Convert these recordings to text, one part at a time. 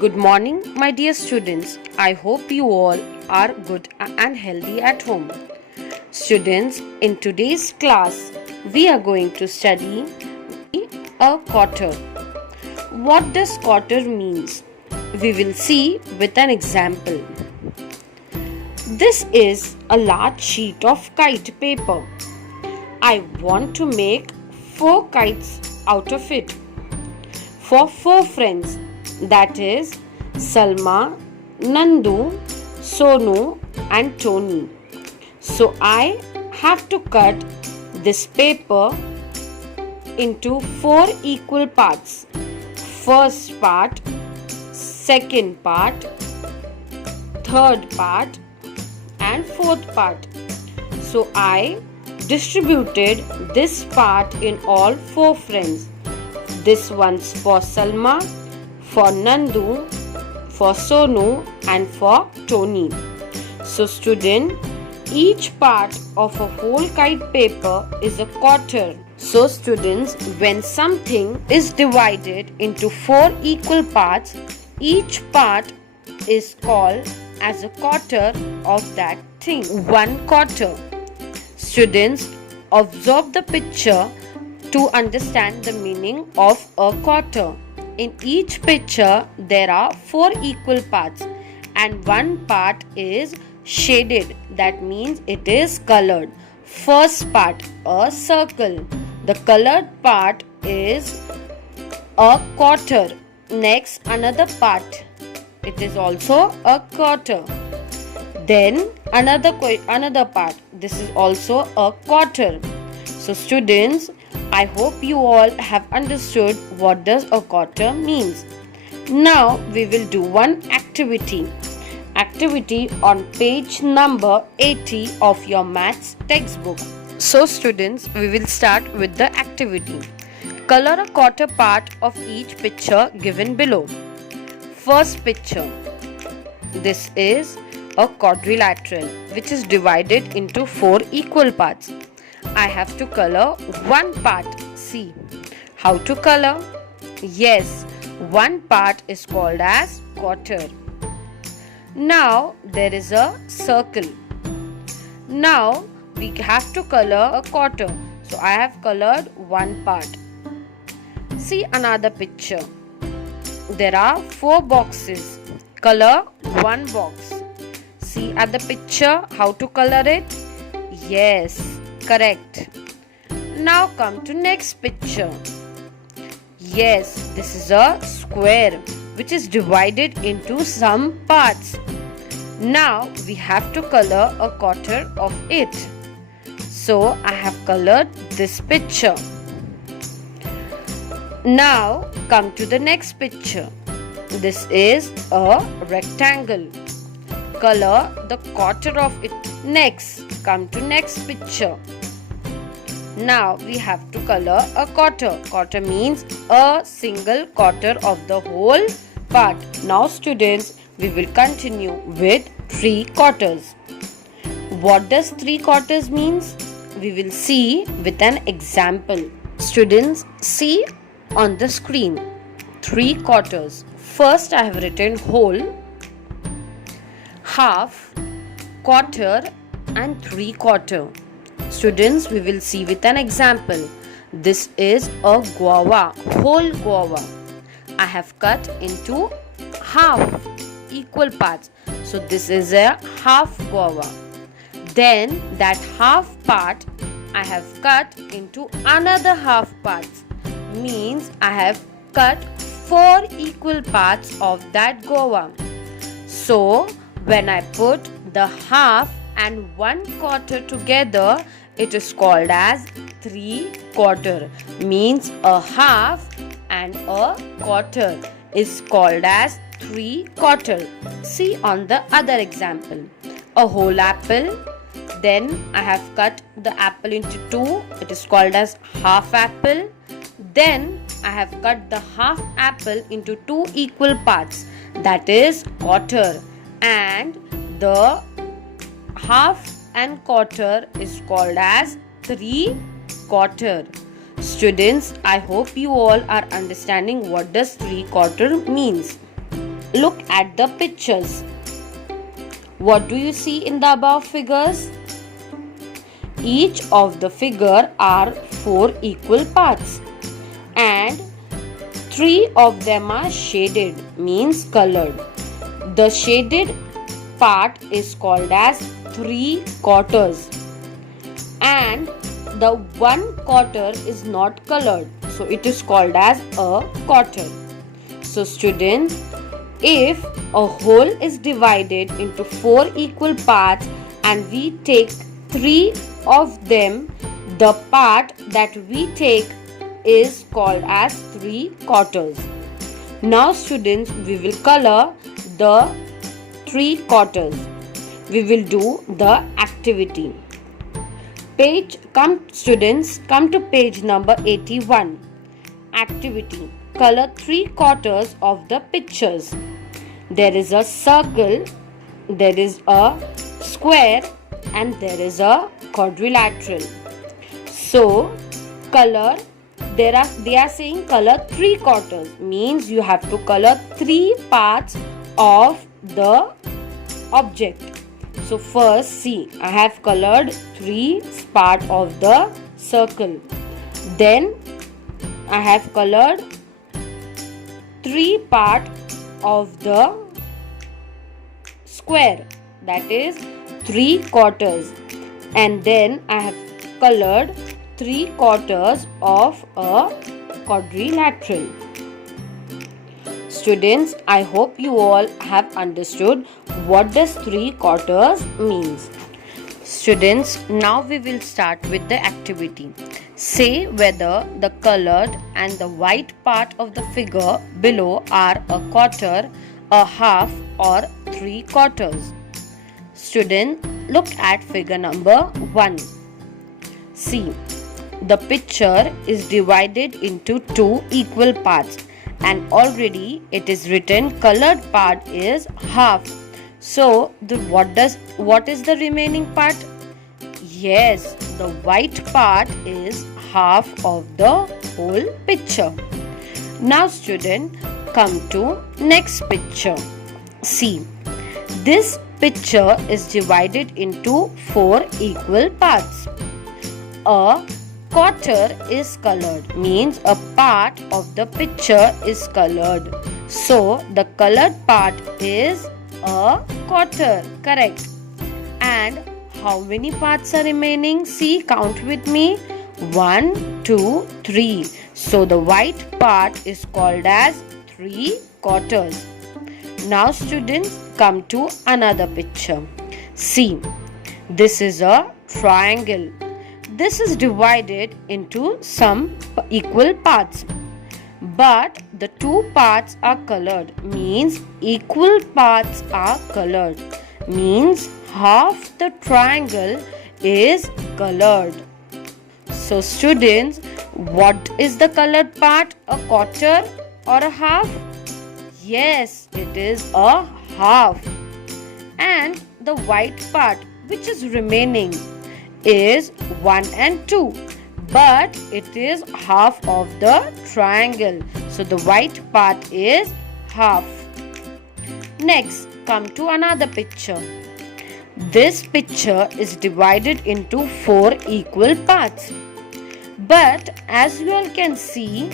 Good morning, my dear students. I hope you all are good and healthy at home. Students, in today's class, we are going to study a quarter. What does quarter means? We will see with an example. This is a large sheet of kite paper. I want to make 4 kites out of it for 4 friends, that is Salma, Nandu, Sonu and Tony. So I have to cut this paper into 4 equal parts. First part, second part, third part and fourth part. So I distributed this part in all 4 friends. This one's for Salma, for Nandu, for Sonu and for Tony. So student, each part of a whole kite paper is a quarter. So students, when something is divided into 4 equal parts, each part is called as a quarter of that thing. 1 quarter. Students, observe the picture to understand the meaning of a quarter. In each picture, there are 4 equal parts and 1 part is shaded. That means it is colored. First part, a circle. The colored part is a quarter. Next, another part. It is also a quarter. Then another part. This is also a quarter. So students, I hope you all have understood what does a quarter means. Now we will do one activity. Activity on page number 80 of your maths textbook. So students, we will start with the activity. Color a quarter part of each picture given below. First picture. This is a quadrilateral which is divided into 4 equal parts. I have to color 1 part. See how to color? Yes, 1 part is called as quarter. Now there is a circle. Now we have to color a quarter. So I have colored 1 part. See another picture. There are 4 boxes. Color 1 box. See at the picture how to color it? Yes, correct. Now come to next picture. Yes, this is a square which is divided into some parts. Now we have to color a quarter of it. So I have colored this picture. Now come to the next picture. This is a rectangle. Color the quarter of it. Next, come to next picture. Now we have to color a quarter. Quarter means a single quarter of the whole part. Now students, we will continue with 3 quarters. What does 3 quarters means? We will see with an example. Students, see on the screen 3 quarters. First I have written whole, half, quarter and 3 quarter. Students, we will see with an example. This is a guava, whole guava. I have cut into half equal parts. So this is a half guava. Then that half part I have cut into another half parts. Means I have cut 4 equal parts of that guava. So when I put the half and 1 quarter together, it is called as 3 quarter. Means a half and a quarter is called as 3 quarter. See on the other example. A whole apple. Then I have cut the apple into 2. It is called as half apple. Then I have cut the half apple into 2 equal parts. That is quarter. And the half and quarter is called as 3 quarter. Students, I hope you all are understanding what does 3 quarter means. look at the pictures. What do you see in the above figures? Each of the figure are 4 equal parts and 3 of them are shaded, means colored. The shaded part is called as 3 quarters and the 1 quarter is not colored, so it is called as a quarter. So students, if a whole is divided into 4 equal parts and we take 3 of them, the part that we take is called as 3 quarters. Now students, we will color the 3 quarters. We will do the activity. Students, come to page number 81. Activity. Color 3 quarters of the pictures. There is a circle, there is a square and there is a quadrilateral. So color, they are saying color 3 quarters, means you have to color 3 parts of the object. So first see, I have colored 3 parts of the circle. Then I have colored 3 parts of the square, that is 3 quarters, and then I have colored 3 quarters of a quadrilateral. Students, I hope you all have understood what does 3 quarters means. Students, now we will start with the activity. Say whether the colored and the white part of the figure below are a quarter, a half or 3 quarters. Student, look at figure number 1. See, the picture is divided into 2 equal parts and already it is written colored part is half. So what is the remaining part? Yes, the white part is half of the whole picture. Now student, come to next picture. See, this picture is divided into 4 equal parts. A quarter is colored, means a part of the picture is colored. So the colored part is a quarter, correct. And how many parts are remaining? See, count with me. 1, 2, 3. So the white part is called as 3 quarters. Now students, come to another picture. See, this is a triangle. This is divided into some equal parts, but the 2 parts are colored, means equal parts are colored, means half the triangle is colored. So students, what is the colored part? A quarter or a half? Yes, it is a half. And the white part which is remaining is 1 and 2, but it is half of the triangle. So the white part is half. Next, come to another picture. This picture is divided into 4 equal parts, but as you all can see,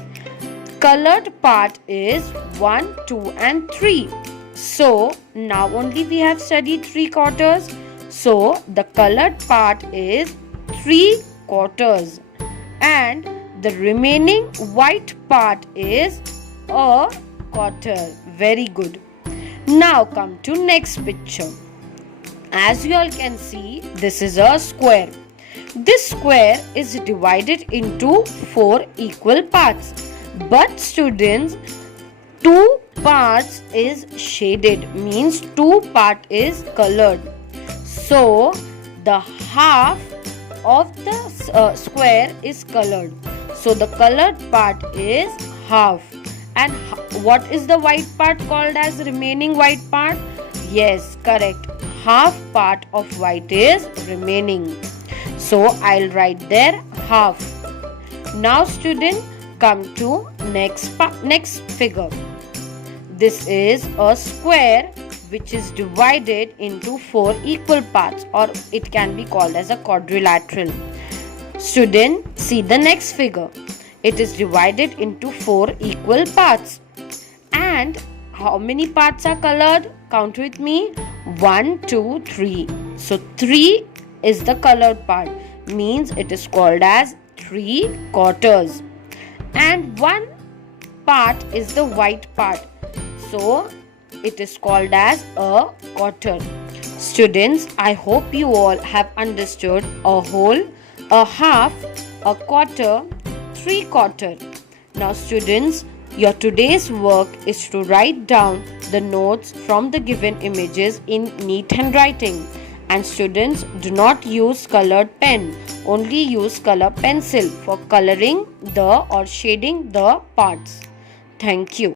colored part is 1, 2 and 3. So now only we have studied 3 quarters. So the colored part is 3 quarters and the remaining white part is a quarter. Very good. Now come to next picture. As you all can see, this is a square. This square is divided into 4 equal parts. But students, 2 parts is shaded, means 2 part is colored. So the half of the square is colored. So the colored part is half. And what is the white part called as remaining white part? Yes, correct. Half part of white is remaining. So I'll write there half. Now student, come to next figure. This is a square which is divided into 4 equal parts, or it can be called as a quadrilateral. Student, see the next figure. It is divided into 4 equal parts. And how many parts are colored? Count with me. 1, 2, 3. So 3 is the colored part. Means it is called as 3 quarters. And 1 part is the white part. So it is called as a quarter. Students, I hope you all have understood a whole, a half, a quarter, 3 quarter. Now students, your today's work is to write down the notes from the given images in neat handwriting. And students, do not use colored pen. Only use color pencil for coloring the or shading the parts. Thank you.